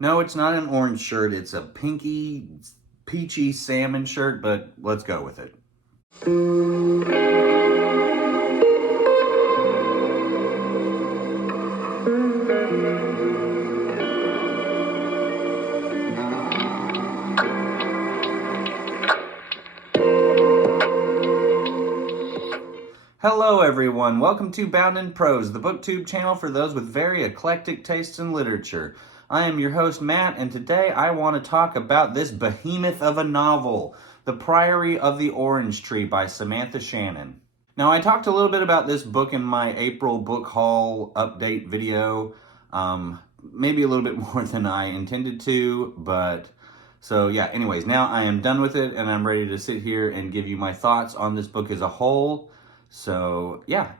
No, it's not an orange shirt. It's a pinky, peachy salmon shirt, but let's go with it. Hello everyone, welcome to Bound in Prose, the booktube channel for those with very eclectic tastes in literature. I am your host Matt, and today I want to talk about this behemoth of a novel, The Priory of the Orange Tree by Samantha Shannon. Now, I talked a little bit about this book in my April book haul update video, maybe a little bit more than I intended to, but so yeah, anyways, now I am done with it and I'm ready to sit here and give you my thoughts on this book as a whole. So yeah,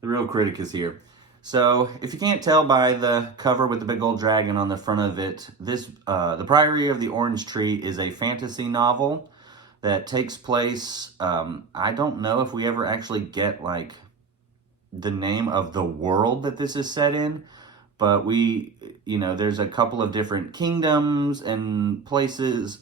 the real critic is here. So if you can't tell by the cover with the big old dragon on the front of it, this The Priory of the Orange Tree is a fantasy novel that takes place, I don't know if we ever actually get like the name of the world that this is set in, but there's a couple of different kingdoms and places.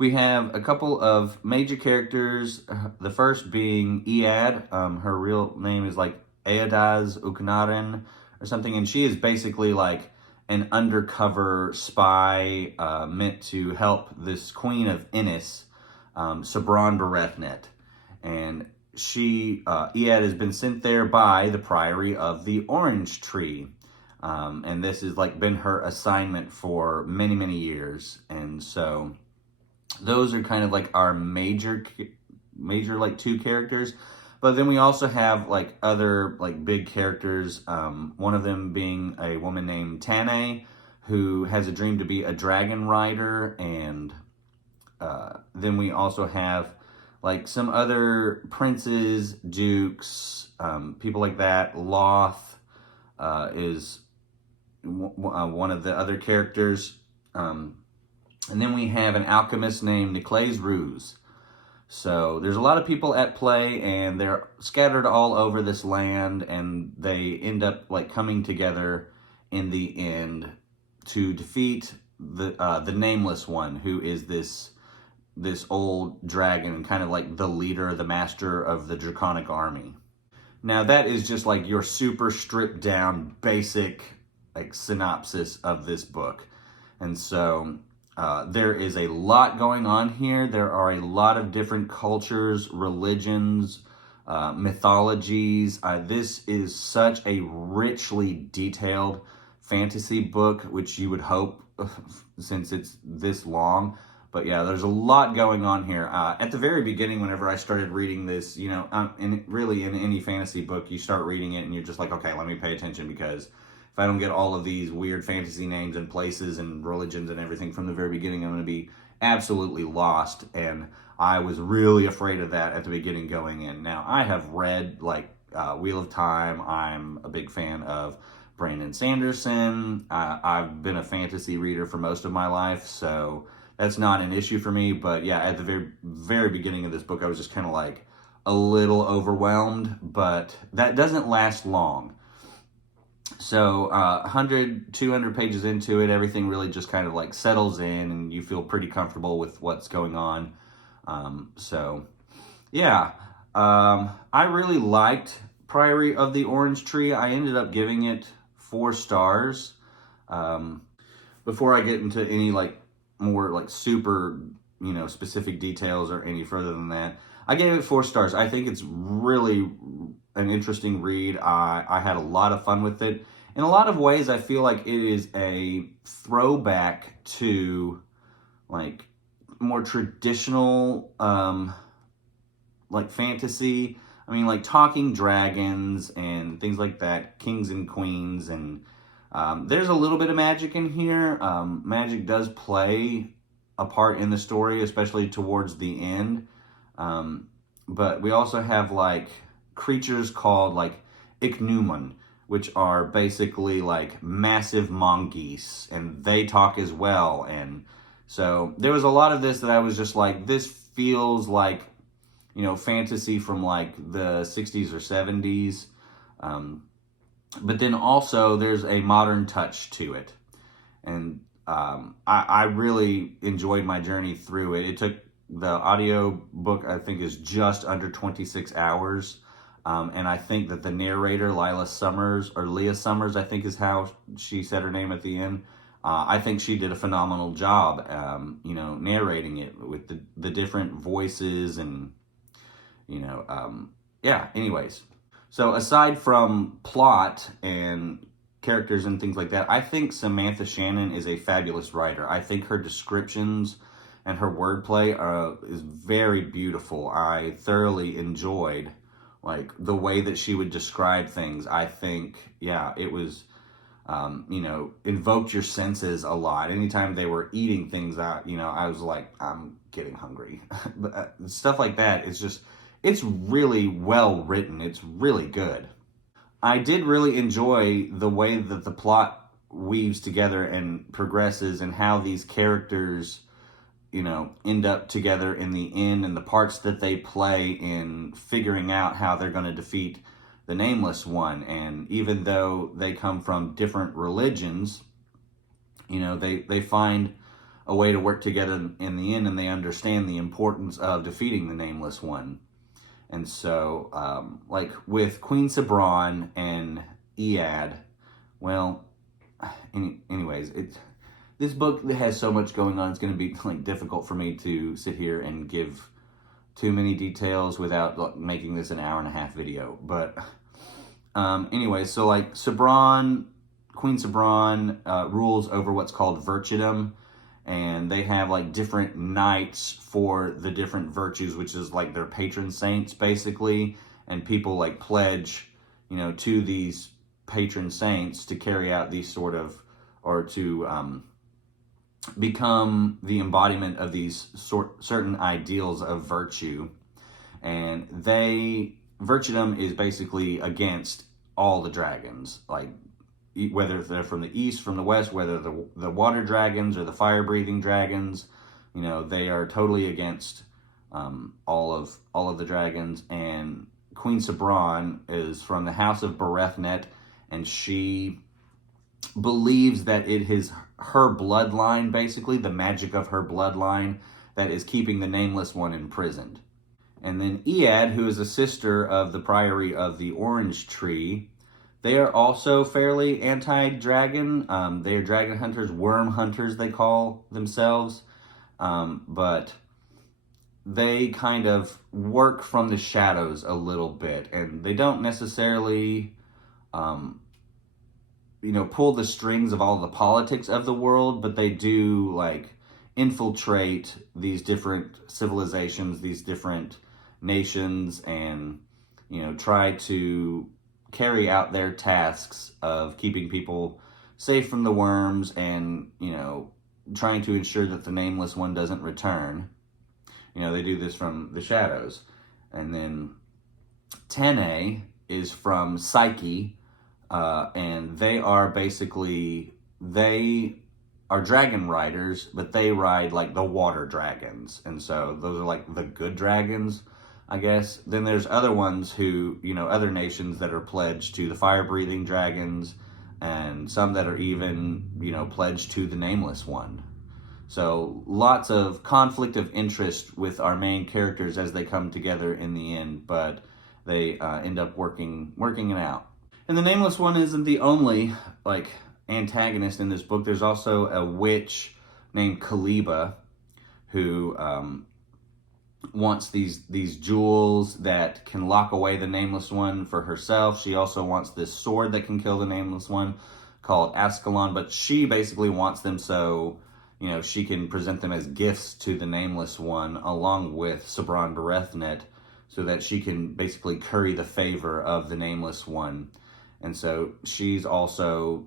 We have a couple of major characters, the first being Iad. Her real name is like Eadaz Uknaren or something, and she is basically like an undercover spy meant to help this queen of Innis, Sabran Berethnet. And Iad has been sent there by the Priory of the Orange Tree. And this has like been her assignment for many, many years. And so those are kind of like our major like two characters. But then we also have like other like big characters, one of them being a woman named Tane, who has a dream to be a dragon rider. And then we also have like some other princes, dukes, people like that. Loth is one of the other characters. And then we have an alchemist named Niclais Ruse. So there's a lot of people at play, and they're scattered all over this land, and they end up like coming together in the end to defeat the Nameless One, who is this old dragon, kind of like the leader, the master of the Draconic army. Now that is just like your super stripped down, basic like synopsis of this book. And so there is a lot going on here. There are a lot of different cultures, religions, mythologies. This is such a richly detailed fantasy book, which you would hope since it's this long. But yeah, there's a lot going on here. At the very beginning, whenever I started reading this, and really in any fantasy book, you start reading it and you're just like, okay, let me pay attention, because if I don't get all of these weird fantasy names and places and religions and everything from the very beginning, I'm going to be absolutely lost. And I was really afraid of that at the beginning going in. Now, I have read like Wheel of Time. I'm a big fan of Brandon Sanderson. I've been a fantasy reader for most of my life, so that's not an issue for me. But yeah, at the very, very beginning of this book, I was just kind of like a little overwhelmed, but that doesn't last long. So 100, 200 pages into it, everything really just kind of like settles in and you feel pretty comfortable with what's going on. I really liked Priory of the Orange Tree. I ended up giving it 4 stars. Before I get into any like more like super, specific details or any further than that, I gave it 4 stars. I think it's really an interesting read. I had a lot of fun with it. In a lot of ways, I feel like it is a throwback to like more traditional like fantasy. I mean, like talking dragons and things like that, kings and queens, and there's a little bit of magic in here. Magic does play a part in the story, especially towards the end. But we also have like creatures called like Ichneumon, which are basically like massive mongoose, and they talk as well. And so there was a lot of this that I was just like, this feels like, fantasy from like the 60s or 70s. But then also there's a modern touch to it. And I really enjoyed my journey through it. It took, the audio book I think is just under 26 hours. And I think that the narrator, Leah Summers, I think is how she said her name at the end. I think she did a phenomenal job, narrating it with the different voices and, yeah, anyways. So aside from plot and characters and things like that, I think Samantha Shannon is a fabulous writer. I think her descriptions and her wordplay is very beautiful. I thoroughly enjoyed the way that she would describe things. I think, yeah, it was, invoked your senses a lot. Anytime they were eating things, I was like, I'm getting hungry. But stuff like that, it's really well written. It's really good. I did really enjoy the way that the plot weaves together and progresses, and how these characters, end up together in the end, and the parts that they play in figuring out how they're going to defeat the Nameless One. And even though they come from different religions, they find a way to work together in the end, and they understand the importance of defeating the Nameless One. And so, with Queen Sabran and Ead, well, anyways, this book has so much going on. It's going to be difficult for me to sit here and give too many details without making this an hour-and-a-half video. But anyway, so Queen Sabran rules over what's called Virtudom, and they have different knights for the different virtues, which is their patron saints basically, and people pledge, to these patron saints to carry out these or to become the embodiment of these certain ideals of virtue. And Virtudom is basically against all the dragons, whether they're from the east, from the west, whether the water dragons or the fire-breathing dragons, they are totally against all of the dragons. And Queen Sabran is from the house of Berethnet, and she believes that it is her bloodline, basically the magic of her bloodline, that is keeping the Nameless One imprisoned. And then Ead, who is a sister of the Priory of the Orange Tree, they are also fairly anti-dragon. They are dragon hunters, worm hunters they call themselves. But they kind of work from the shadows a little bit, and they don't necessarily pull the strings of all the politics of the world, but they do infiltrate these different civilizations, these different nations, and try to carry out their tasks of keeping people safe from the worms, and trying to ensure that the Nameless One doesn't return. They do this from the shadows. And then Tene is from Psyche, and they are dragon riders, but they ride the water dragons. And so those are the good dragons, I guess. Then there's other ones who, other nations that are pledged to the fire-breathing dragons, and some that are even, pledged to the Nameless One. So lots of conflict of interest with our main characters as they come together in the end, but they end up working it out. And the Nameless One isn't the only antagonist in this book. There's also a witch named Kaliba who wants these jewels that can lock away the Nameless One for herself. She also wants this sword that can kill the Nameless One called Ascalon, but she basically wants them so she can present them as gifts to the Nameless One along with Sabran Berethnet, so that she can basically curry the favor of the Nameless One. And so she's also,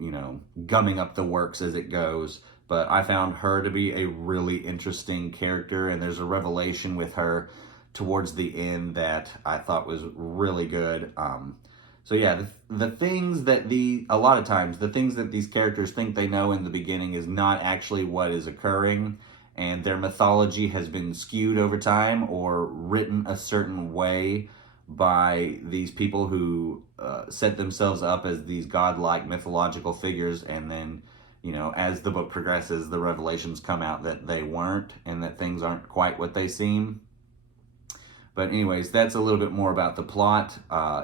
gumming up the works as it goes. But I found her to be a really interesting character, and there's a revelation with her towards the end that I thought was really good. So yeah, the things that a lot of times, the things that these characters think they know in the beginning is not actually what is occurring, and their mythology has been skewed over time or written a certain way by these people who set themselves up as these godlike mythological figures, and then as the book progresses, the revelations come out that they weren't, and that things aren't quite what they seem. But anyways, that's a little bit more about the plot.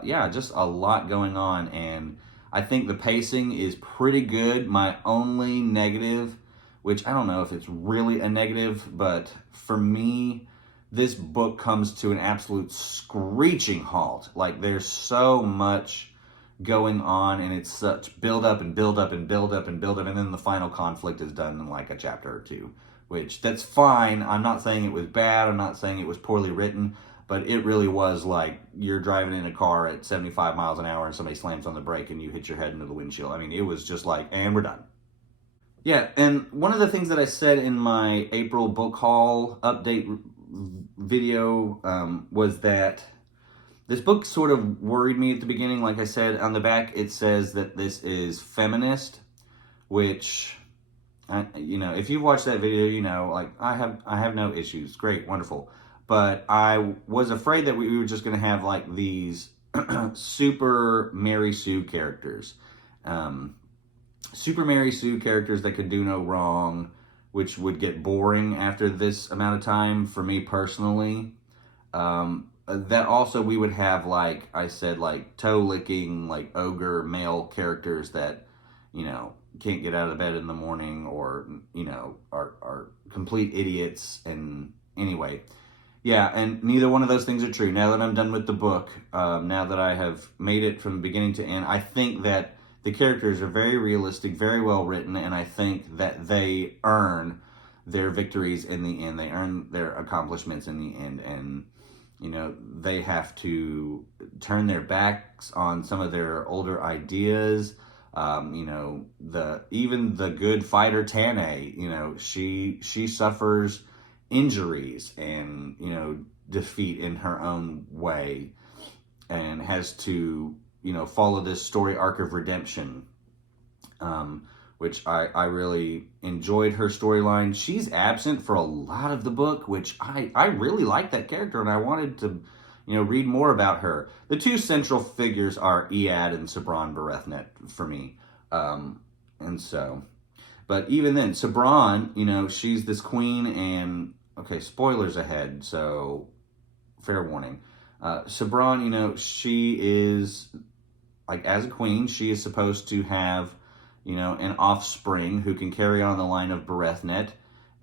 Yeah, just a lot going on, and I think the pacing is pretty good. My only negative, which I don't know if it's really a negative, but for me, this book comes to an absolute screeching halt. Like, there's so much going on, and it's such build up and build up and build up and build up, and then the final conflict is done in like a chapter or two, which that's fine. I'm not saying it was bad. I'm not saying it was poorly written, but it really was like you're driving in a car at 75 miles an hour and somebody slams on the brake and you hit your head into the windshield. I mean, it was just like, and we're done. Yeah, and one of the things that I said in my April book haul update video was that this book sort of worried me at the beginning. Like I said, on the back it says that this is feminist, which, if you've watched that video, like I have no issues. Great, wonderful. But I was afraid that we were just going to have like these super Mary Sue characters. Super Mary Sue characters that could do no wrong, which would get boring after this amount of time for me personally. That also we would have, like I said, like toe-licking, like ogre male characters that, can't get out of bed in the morning, or, are complete idiots. And anyway, yeah, and neither one of those things are true. Now that I'm done with the book, now that I have made it from beginning to end, I think that the characters are very realistic, very well written, and I think that they earn their victories in the end. They earn their accomplishments in the end, and they have to turn their backs on some of their older ideas. Even the good fighter Tane, she suffers injuries and defeat in her own way, and has to follow this story arc of redemption, which I really enjoyed her storyline. She's absent for a lot of the book, which I really like that character, and I wanted to read more about her. The two central figures are Ead and Sabran Berethnet for me, but even then, Sabran, she's this queen, and okay, spoilers ahead, so fair warning. Sabran, she is, like, as a queen, she is supposed to have, an offspring who can carry on the line of Berethnet,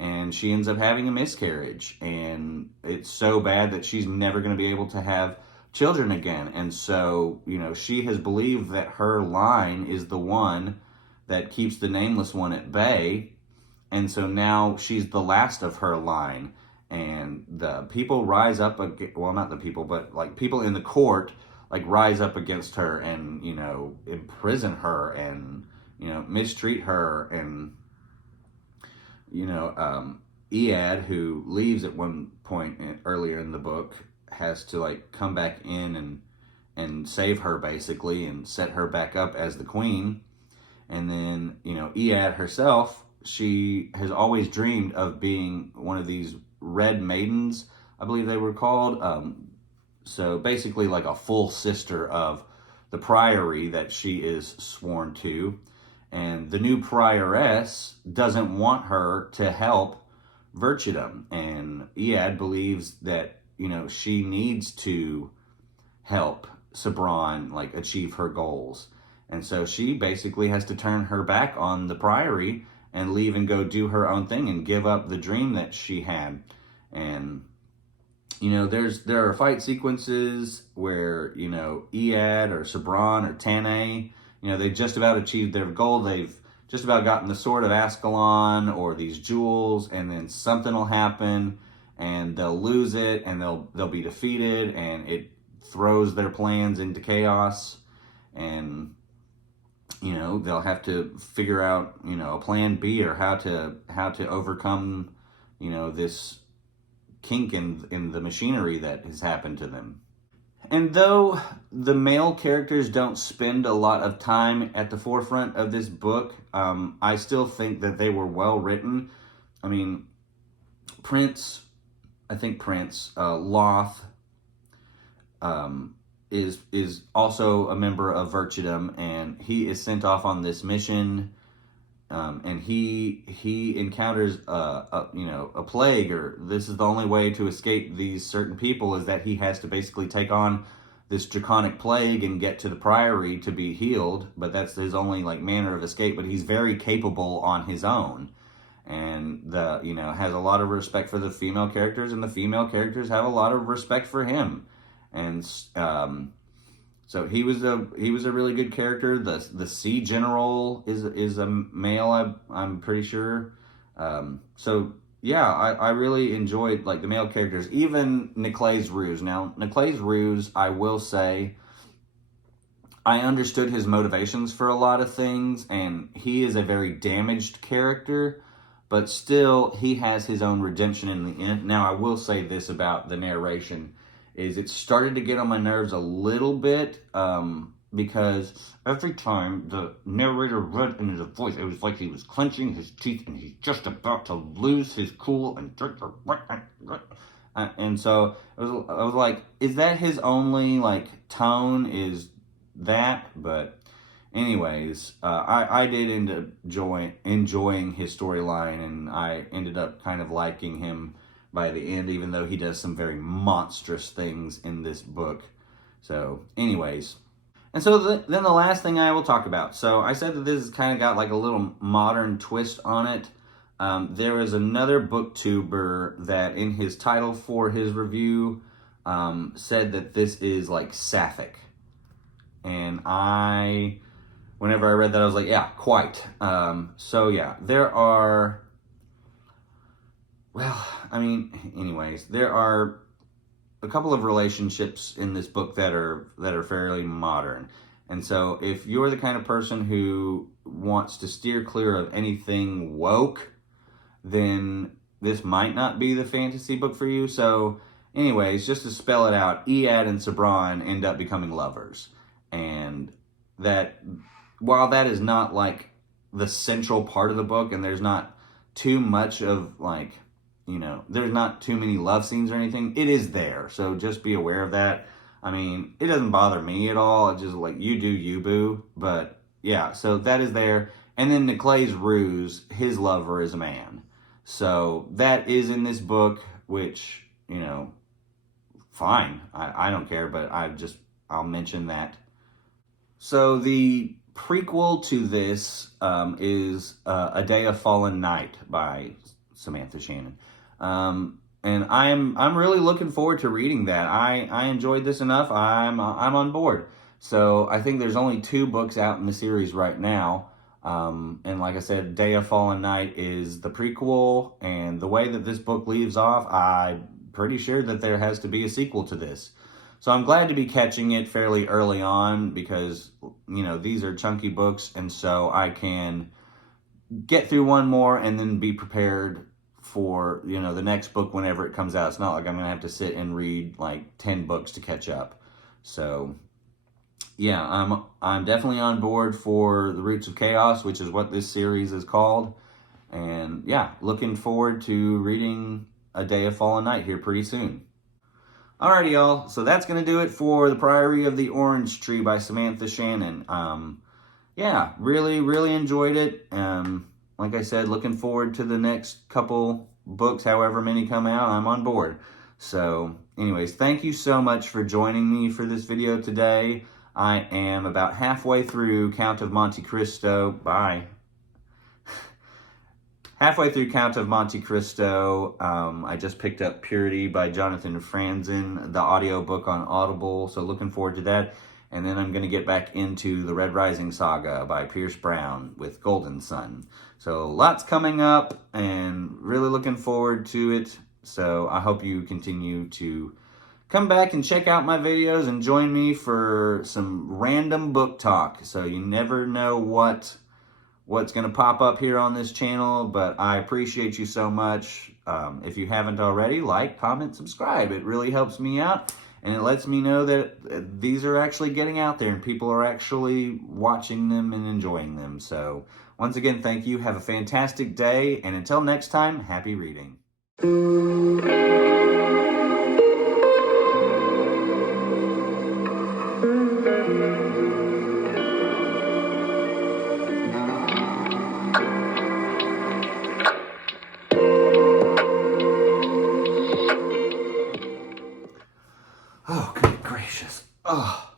and she ends up having a miscarriage, and it's so bad that she's never going to be able to have children again. And so, she has believed that her line is the one that keeps the nameless one at bay, and so now she's the last of her line, and the people rise up, well, not the people, but like people in the court, like rise up against her and, imprison her and, mistreat her. And, Ead, who leaves at one point earlier in the book, has to like come back in and save her basically and set her back up as the queen. And then, Ead herself, she has always dreamed of being one of these red maidens, I believe they were called. So basically like a full sister of the Priory that she is sworn to. And the new prioress doesn't want her to help Virtudum. And Ead believes that, she needs to help Sabran like achieve her goals. And so she basically has to turn her back on the Priory and leave and go do her own thing and give up the dream that she had. And there are fight sequences where Ead or Sabran or Tane, they just about achieved their goal. They've just about gotten the sword of Ascalon or these jewels, and then something will happen and they'll lose it, and they'll be defeated, and it throws their plans into chaos. And they'll have to figure out, a plan B, or how to overcome, this kink in the machinery that has happened to them. And though the male characters don't spend a lot of time at the forefront of this book, I still think that they were well written. I mean, Prince, Loth, is also a member of Virtudum, and he is sent off on this mission and he encounters a plague, or this is the only way to escape these certain people, is that he has to basically take on this draconic plague and get to the Priory to be healed. But that's his only like manner of escape. But he's very capable on his own, and has a lot of respect for the female characters, and the female characters have a lot of respect for him, and so he was a really good character. The Sea General is a male, I'm pretty sure. So yeah, I really enjoyed like the male characters, even Niclai's Ruse. Now Niclai's Ruse, I will say, I understood his motivations for a lot of things, and he is a very damaged character, but still he has his own redemption in the end. Now I will say this about the narration, is it started to get on my nerves a little bit, because every time the narrator read in his voice, it was like he was clenching his teeth and he's just about to lose his cool and so I was like, is that his only like tone? Is that? But anyways, I did end up enjoying his storyline, and I ended up kind of liking him by the end, even though he does some very monstrous things in this book. So anyways, and so then the last thing I will talk about. So I said that this has kind of got like a little modern twist on it. There is another booktuber that in his title for his review said that this is like sapphic. And whenever I read that, I was like, yeah, quite. So yeah, there are, anyways, there are a couple of relationships in this book that are fairly modern. And so if you're the kind of person who wants to steer clear of anything woke, then this might not be the fantasy book for you. So anyways, just to spell it out, Iad and Sabran end up becoming lovers. And that, while that is not like the central part of the book, and there's not too much of like, there's not too many love scenes or anything, it is there. So just be aware of that. I mean, it doesn't bother me at all. It's just like, you do you, boo. But yeah, so that is there. And then Niclai's Ruse, his lover is a man. So that is in this book, which, fine. I don't care, but I'll mention that. So the prequel to this is A Day of Fallen Night by Samantha Shannon. And I'm really looking forward to reading that. I enjoyed this enough. I'm on board. So I think there's only 2 books out in the series right now. And like I said, Day of Fallen Night is the prequel, and the way that this book leaves off, I'm pretty sure that there has to be a sequel to this. So I'm glad to be catching it fairly early on, because, these are chunky books, and so I can get through one more and then be prepared for, the next book whenever it comes out. It's not like I'm going to have to sit and read like 10 books to catch up. So yeah, I'm definitely on board for The Roots of Chaos, which is what this series is called. And yeah, looking forward to reading A Day of Fallen Night here pretty soon. Alrighty, y'all. So that's going to do it for The Priory of the Orange Tree by Samantha Shannon. Yeah, really, really enjoyed it. Like I said, looking forward to the next couple books, however many come out. I'm on board. So anyways, thank you so much for joining me for this video today. I am about halfway through Count of Monte Cristo. Bye. Halfway through Count of Monte Cristo. I just picked up Purity by Jonathan Franzen, the audiobook on Audible, so looking forward to that. And then I'm going to get back into the Red Rising Saga by Pierce Brown with Golden Sun. So lots coming up, and really looking forward to it. So I hope you continue to come back and check out my videos and join me for some random book talk. So you never know what's going to pop up here on this channel, but I appreciate you so much. If you haven't already, like, comment, subscribe. It really helps me out, and it lets me know that these are actually getting out there and people are actually watching them and enjoying them. So once again, thank you. Have a fantastic day, and until next time, happy reading. Oh, good gracious. Oh.